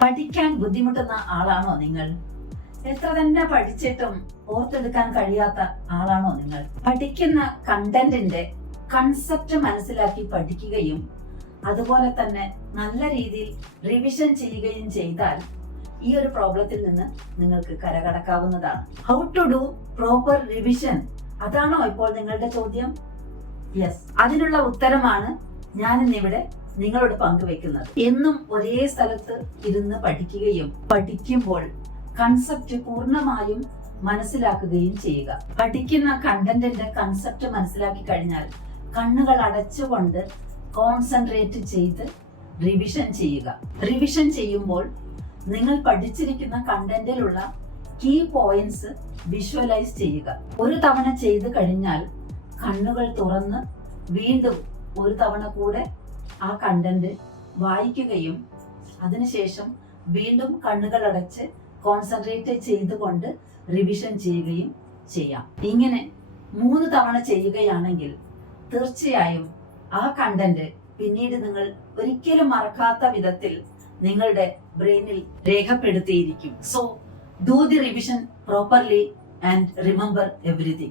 പഠിക്കാൻ ബുദ്ധിമുട്ടുന്ന ആളാണോ നിങ്ങൾ? എത്ര തന്നെ പഠിച്ചിട്ടും ഓർത്തെടുക്കാൻ കഴിയാത്ത ആളാണോ നിങ്ങൾ? പഠിക്കുന്ന കണ്ടന്റിന്റെ കൺസെപ്റ്റ് മനസ്സിലാക്കി പഠിക്കുകയും അതുപോലെ തന്നെ നല്ല രീതിയിൽ റിവിഷൻ ചെയ്യുകയും ചെയ്താൽ ഈ ഒരു പ്രോബ്ലത്തിൽ നിന്ന് നിങ്ങൾക്ക് കരകടക്കാവുന്നതാണ്. How to do proper revision, അതാണോ ഇപ്പോൾ നിങ്ങളുടെ ചോദ്യം? യെസ്, അതിനുള്ള ഉത്തരമാണ് ഞാൻ ഇന്നിവിടെ നിങ്ങളോട് പങ്കുവെക്കുന്നത്. എന്നും ഒരേ സ്ഥലത്ത് ഇരുന്ന് പഠിക്കുകയും പഠിക്കുമ്പോൾ കൺസെപ്റ്റ് പൂർണ്ണമായും മനസ്സിലാക്കുകയും ചെയ്യുക. പഠിക്കുന്ന കണ്ടന്റിന്റെ കൺസെപ്റ്റ് മനസ്സിലാക്കി കഴിഞ്ഞാൽ കണ്ണുകൾ അടച്ചുകൊണ്ട് കോൺസെൻട്രേറ്റ് ചെയ്ത് റിവിഷൻ ചെയ്യുക. റിവിഷൻ ചെയ്യുമ്പോൾ നിങ്ങൾ പഠിച്ചിരിക്കുന്ന കണ്ടന്റിലുള്ള കീ പോയിന്റ്സ് വിഷ്വലൈസ് ചെയ്യുക. ഒരു തവണ ചെയ്തു കഴിഞ്ഞാൽ കണ്ണുകൾ തുറന്ന് വീണ്ടും ഒരു തവണ കൂടെ ആ കണ്ടന്റ് വായിക്കുകയും അതിനുശേഷം വീണ്ടും കണ്ണുകൾ അടച്ച് കോൺസെൻട്രേറ്റ് ചെയ്തുകൊണ്ട് റിവിഷൻ ചെയ്യുകയും ചെയ്യാം. ഇങ്ങനെ 3 തവണ ചെയ്യുകയാണെങ്കിൽ തീർച്ചയായും ആ കണ്ടന്റ് പിന്നീട് നിങ്ങൾ ഒരിക്കലും മറക്കാത്ത വിധത്തിൽ നിങ്ങളുടെ ബ്രെയിനിൽ രേഖപ്പെടുത്തിയിരിക്കും. So do the revision properly and remember everything.